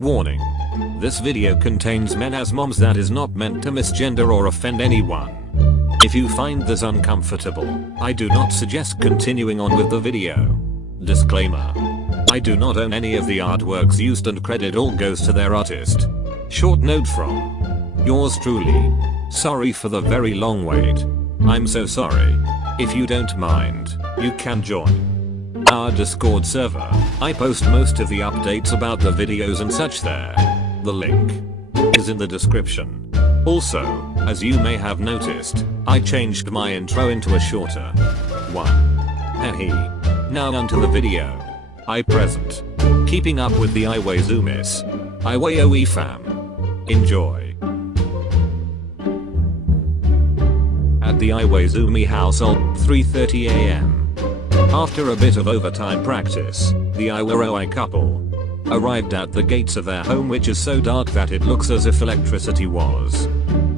Warning. This video contains men as moms that is not meant to misgender or offend anyone. If you find this uncomfortable, I do not suggest continuing on with the video. Disclaimer. I do not own any of the artworks used and credit all goes to their artist. Short note from yours truly. Sorry for the very long wait. I'm so sorry. If you don't mind, you can join our Discord server. I post most of the updates about the videos and such there. The link is in the description. Also, as you may have noticed, I changed my intro into a shorter one. Hehe. Now onto the video. I present. Keeping up with the Iwaizumis. IwaOi fam. Enjoy. At the Iwaizumi household, 3:30 AM. After a bit of overtime practice, the IwaOi couple arrived at the gates of their home, which is so dark that it looks as if electricity was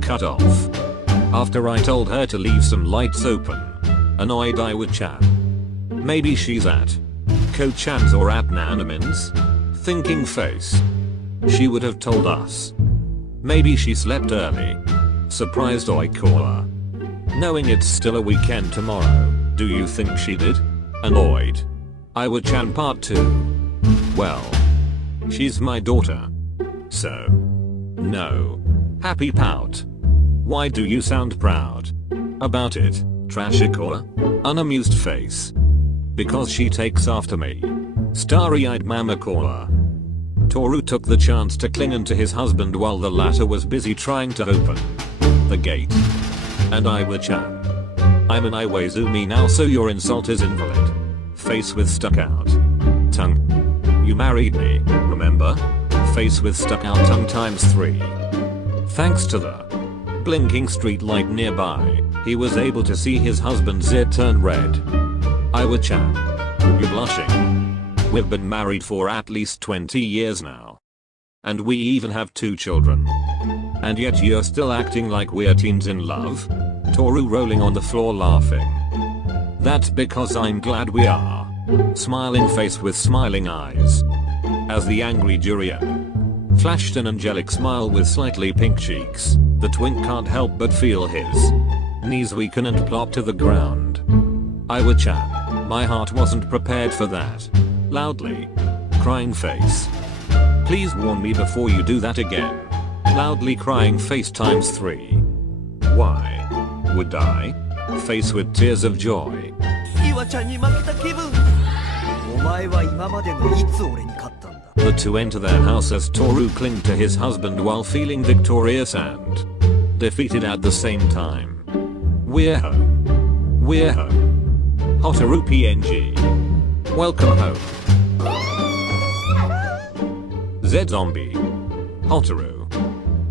cut off. After I told her to leave some lights open, annoyed Iwa-chan. Maybe she's at Ko-chan's or at Nanamin's? Thinking face. She would have told us. Maybe she slept early. Surprised Oikawa. Knowing it's still a weekend tomorrow, do you think she did? Annoyed. Iwa-chan part 2. Well, she's my daughter. So. No. Happy pout. Why do you sound proud about it, Trashikoa? Unamused face. Because she takes after me. Starry-eyed Mamakoa. Toru took the chance to cling onto his husband while the latter was busy trying to open the gate. And Iwa-chan. I'm an Iwaizumi now, so your insult is invalid. Face with stuck out tongue. You married me, remember? Face with stuck out tongue times 3. Thanks to the blinking street light nearby, he was able to see his husband's ear turn red. Iwa-chan. You blushing? We've been married for at least 20 years now. And we even have 2 children. And yet you're still acting like we're teens in love? Toru rolling on the floor laughing. That's because I'm glad we are. Smiling face with smiling eyes. As the angry Jurian flashed an angelic smile with slightly pink cheeks, the twink can't help but feel his knees weaken and plop to the ground. Iwa-chan, my heart wasn't prepared for that. Loudly. Crying face. Please warn me before you do that again. Loudly crying face times 3. Why would I? Face with tears of joy. The two enter their house as Toru clings to his husband while feeling victorious and defeated at the same time. We're home. We're home. Hotaru PNG. Welcome home. Z zombie. Hotaru.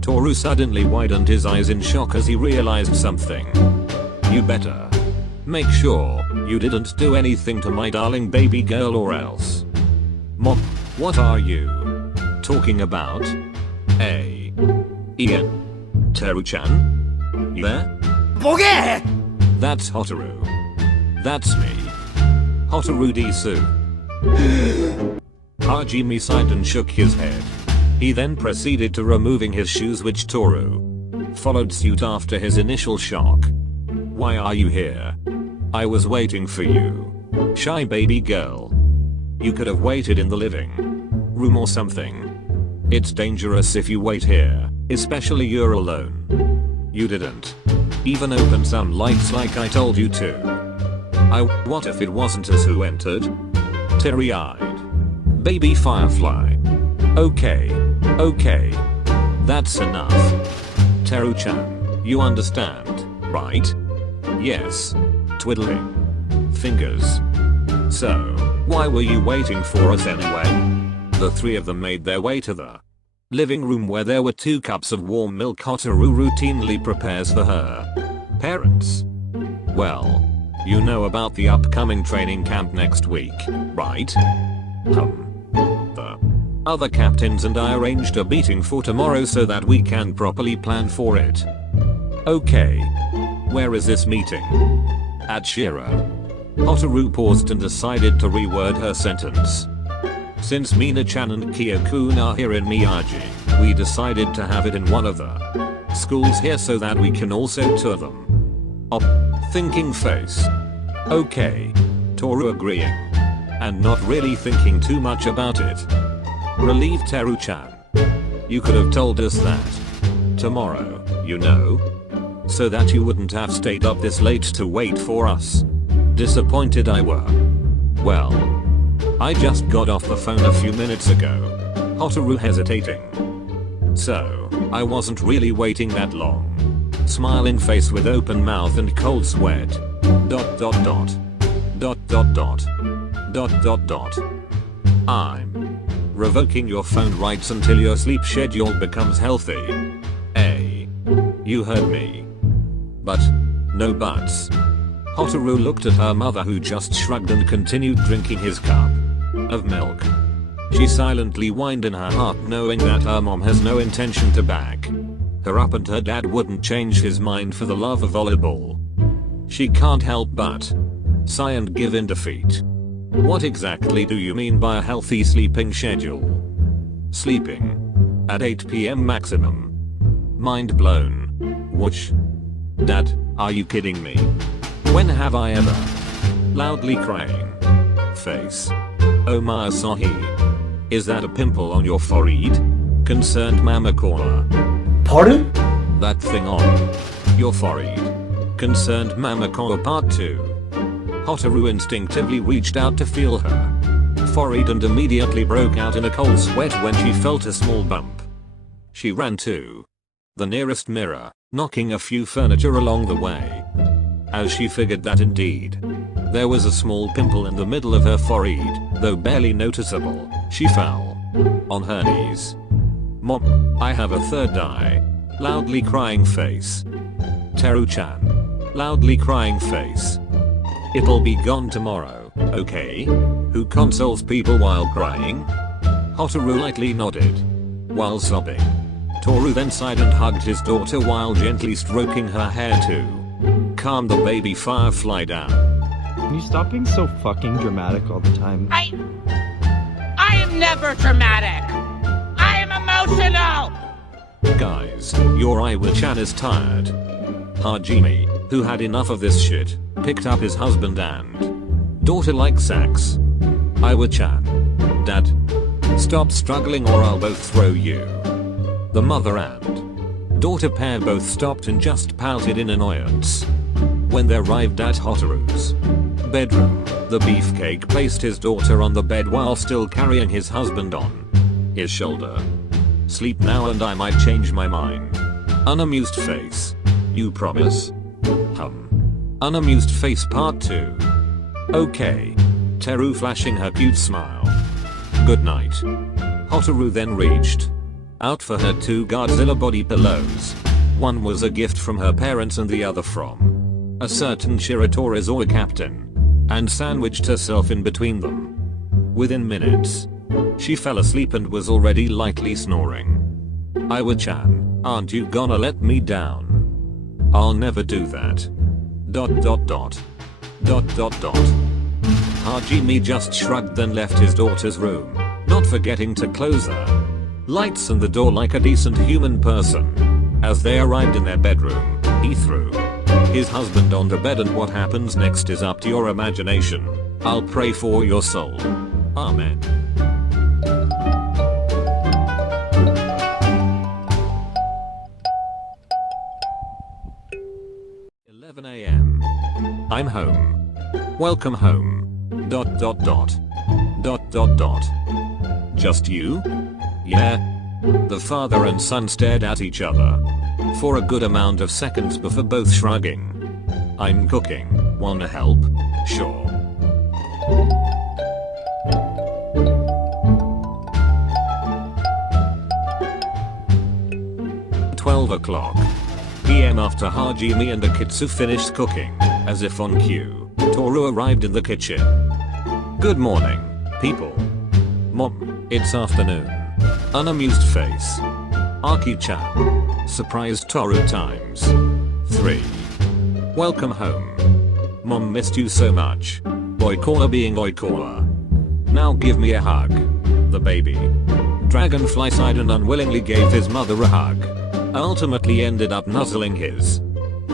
Toru suddenly widened his eyes in shock as he realized something. You better make sure you didn't do anything to my darling baby girl or else. Mom, what are you talking about? Hey. Ian. Teru-chan? You there? Boge! That's Hotaru. That's me. Hotaru Disu. Hajime sighed and shook his head. He then proceeded to removing his shoes, which Toru followed suit after his initial shock. Why are you here? I was waiting for you. Shy baby girl. You could have waited in the living room or something. It's dangerous if you wait here, especially you're alone. You didn't even open some lights like I told you to. What if it wasn't us who entered? Teary-eyed. Baby firefly. Okay. Okay. That's enough. Teru-chan, you understand, right? Yes. Twiddling fingers. So, why were you waiting for us anyway? The 3 of them made their way to the living room where there were 2 cups of warm milk Hotaru routinely prepares for her parents. Well, You know about the upcoming training camp next week, right? The other captains and I arranged a meeting for tomorrow so that we can properly plan for it. Okay. Where is this meeting? At Shira. Hotaru paused and decided to reword her sentence. Since Mina-chan and Kyo-kun are here in Miyagi, we decided to have it in one of the schools here so that we can also tour them. Thinking face. Okay. Toru agreeing. And not really thinking too much about it. Relieved Teru-chan. You could have told us that tomorrow, you know? So that you wouldn't have stayed up this late to wait for us. Disappointed I were. Well, I just got off the phone a few minutes ago. Hotaru hesitating. So, I wasn't really waiting that long. Smiling face with open mouth and cold sweat. Dot dot dot. Dot dot dot. Dot dot dot. I'm revoking your phone rights until your sleep schedule becomes healthy. You heard me. But, no buts. Hotaru looked at her mother who just shrugged and continued drinking his cup of milk. She silently whined in her heart knowing that her mom has no intention to back her up and her dad wouldn't change his mind for the love of volleyball. She can't help but sigh and give in defeat. What exactly do you mean by a healthy sleeping schedule? Sleeping at 8 PM maximum. Mind blown. Whoosh. Dad, are you kidding me? When have I ever? Loudly crying. Face. Oh my Asahi. Is that a pimple on your forehead? Concerned Mama Caller. Pardon? That thing on your forehead. Concerned Mama Caller Part 2. Hotaru instinctively reached out to feel her forehead and immediately broke out in a cold sweat when she felt a small bump. She ran to the nearest mirror, knocking a few furniture along the way. As she figured that indeed there was a small pimple in the middle of her forehead, though barely noticeable, she fell on her knees. Mom, I have a third eye. Loudly crying face. Teru-chan. Loudly crying face. It'll be gone tomorrow, okay? Who consoles people while crying? Hotaru lightly nodded while sobbing. Toru then sighed and hugged his daughter while gently stroking her hair to calm the baby firefly down. Can you stop being so fucking dramatic all the time? I am never dramatic. I am emotional. Guys, your Iwa-chan is tired. Hajime, who had enough of this shit, picked up his husband and daughter like sacks. Iwa-chan. Dad. Stop struggling or I'll both throw you. The mother and daughter pair both stopped and just pouted in annoyance. When they arrived at Hotaru's bedroom, the beefcake placed his daughter on the bed while still carrying his husband on his shoulder. Sleep now and I might change my mind. Unamused face. You promise? Unamused face part 2. Okay. Teru flashing her cute smile. Good night. Hotaru then reached out for her 2 Godzilla body pillows. One was a gift from her parents and the other from a certain Shiratorizawa captain, and sandwiched herself in between them. Within minutes, she fell asleep and was already lightly snoring. Iwa-chan, aren't you gonna let me down? I'll never do that. Dot dot dot. Dot dot dot. Hajime just shrugged then left his daughter's room, not forgetting to close the lights and the door like a decent human person. As they arrived in their bedroom, he threw his husband on the bed and what happens next is up to your imagination. I'll pray for your soul. Amen. AM. I'm home. Welcome home. Dot dot dot. Dot dot dot. Just you? Yeah. The father and son stared at each other for a good amount of seconds before both shrugging. I'm cooking. Wanna help? Sure. .12 PM after Hajime and Akitsu finished cooking, as if on cue, Toru arrived in the kitchen. Good morning, people. Mom, it's afternoon. Unamused face. Aki-chan. Surprised Toru times 3. Welcome home. Mom missed you so much. Oikola being Oikola. Now give me a hug. The baby. Dragonfly sighed and unwillingly gave his mother a hug. Ultimately ended up nuzzling his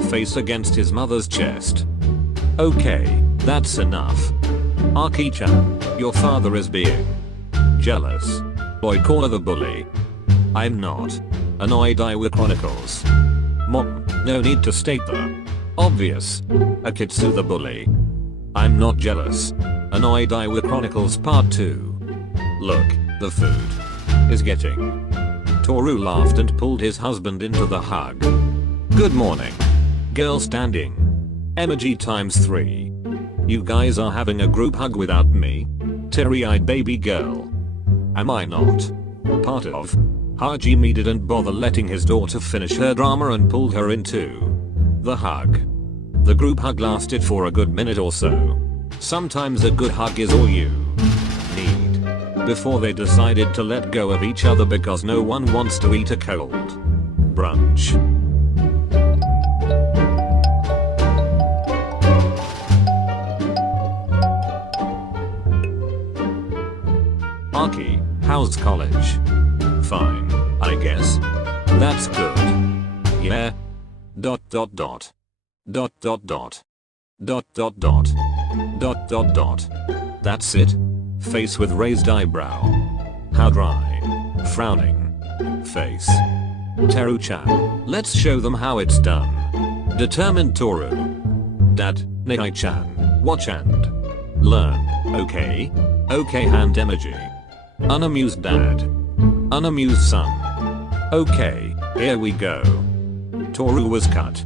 face against his mother's chest. Okay, that's enough. Aki-chan, your father is being jealous. Oikola the bully. I'm not. Annoyed Iwa Chronicles. Mom, no need to state the obvious. Akitsu the bully. I'm not jealous. Annoyed Iwa Chronicles Part 2. Look, the food is getting. Toru laughed and pulled his husband into the hug. Good morning. Girl standing. Emoji times 3. You guys are having a group hug without me? Teary-eyed baby girl. Am I not part of? Hajime didn't bother letting his daughter finish her drama and pulled her into the hug. The group hug lasted for a good minute or so. Sometimes a good hug is all you need. Before they decided to let go of each other because no one wants to eat a cold brunch. Aki, how's college? Fine, I guess. That's good. Yeah. Dot dot dot. Dot dot dot. Dot dot dot. Dot dot dot. That's it? Face with raised eyebrow. How dry. Frowning. Face. Teru-chan, let's show them how it's done. Determined Toru. Dad, Nihai-chan, watch and learn, okay? Okay hand emoji. Unamused dad. Unamused son. Okay, here we go. Toru was cut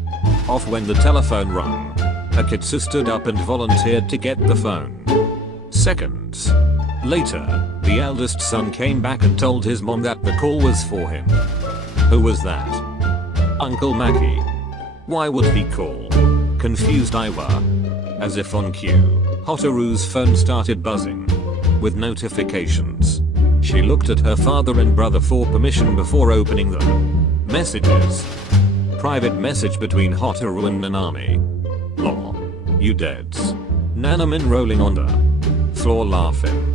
off when the telephone rang. Akitsu stood up and volunteered to get the phone. Seconds later, the eldest son came back and told his mom that the call was for him. Who was that? Uncle Mackie. Why would he call? Confused Iwa. As if on cue, Hotaru's phone started buzzing with notifications. She looked at her father and brother for permission before opening them. Messages. Private message between Hotaru and Nanami. Law. You deads. Nanamin rolling on the floor laughing.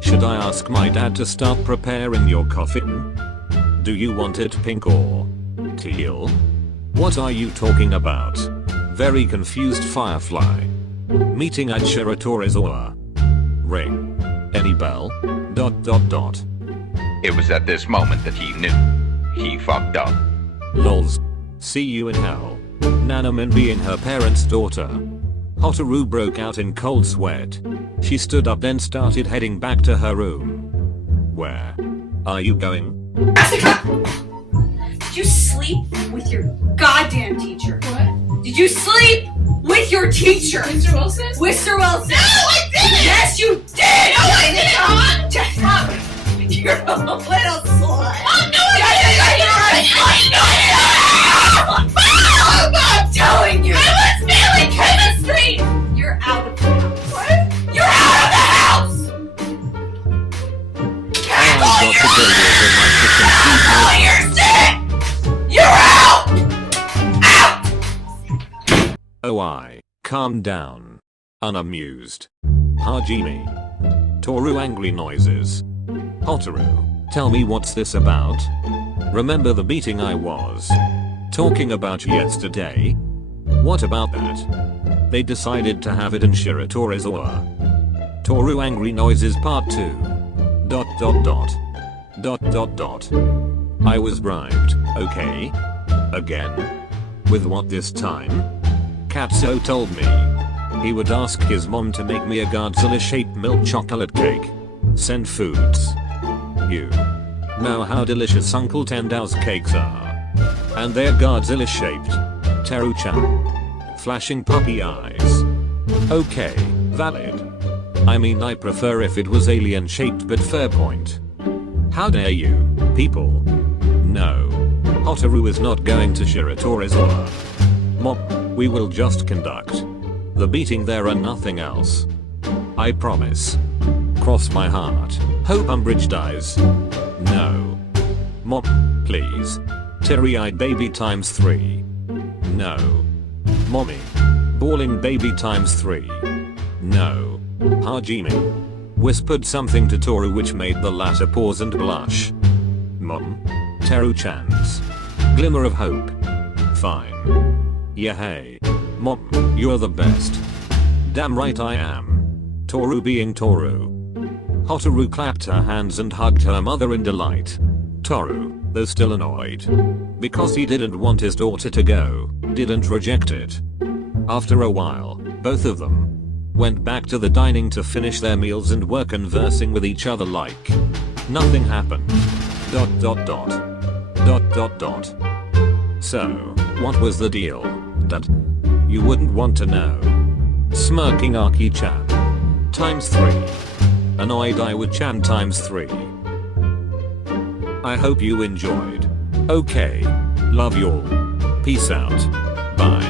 Should I ask my dad to start preparing your coffin? Do you want it pink or teal? What are you talking about? Very confused Firefly. Meeting at Shiratorizawa. Ring. Any bell? Dot dot dot. It was at this moment that he knew. He fucked up. Lols. See you in hell. Nanamin being her parents' daughter. Hotaru broke out in cold sweat. She stood up then started heading back to her room. Where are you going? Jessica! Did you sleep with your goddamn teacher? What? Did you sleep with your teacher? Mr. Wilson? Mr. Wilson! No, I didn't! Yes, you did! No, I didn't! Jessica! You're a little slut! Oh, no, I didn't! I'm telling you! I was failing chemistry! You're out of the house! What? You're out of the house! I got the You're sick! You're out! Out! OI, calm down. Unamused. Hajime. Toru angry noises. Hotaru, tell me what's this about? Remember the meeting I was talking about yesterday? What about that? They decided to have it in Shiratorizawa. Toru angry noises part 2. Dot dot dot. Dot dot dot. I was bribed, okay? Again? With what this time? Katsuo told me he would ask his mom to make me a Godzilla-shaped milk chocolate cake. Send foods. You know how delicious Uncle Tendao's cakes are. And they're Godzilla-shaped. Teru-chan. Flashing puppy eyes. Okay, valid. I mean I prefer if it was alien-shaped but fair point. How dare you, people? No. Hotaru is not going to Shiratorizawa. Mom, we will just conduct The beating there and nothing else. I promise. Cross my heart. Hope Umbridge dies. No. Mom, please. Teary-eyed baby times 3. No. Mommy. Bawling baby times 3. No. Hajime. Whispered something to Toru which made the latter pause and blush. Mom. Teru-chan's. Glimmer of hope. Fine. Yeah, hey. Mom, you're the best. Damn right I am. Toru being Toru. Hotaru clapped her hands and hugged her mother in delight. Toru, though still annoyed. Because he didn't want his daughter to go, didn't reject it. After a while, both of them went back to the dining to finish their meals and were conversing with each other like nothing happened. ... So, what was the deal? That you wouldn't want to know. Smirking Aki-chan. Times 3. Annoyed Iwa-chan times 3. I hope you enjoyed. Okay. Love y'all. Peace out. Bye.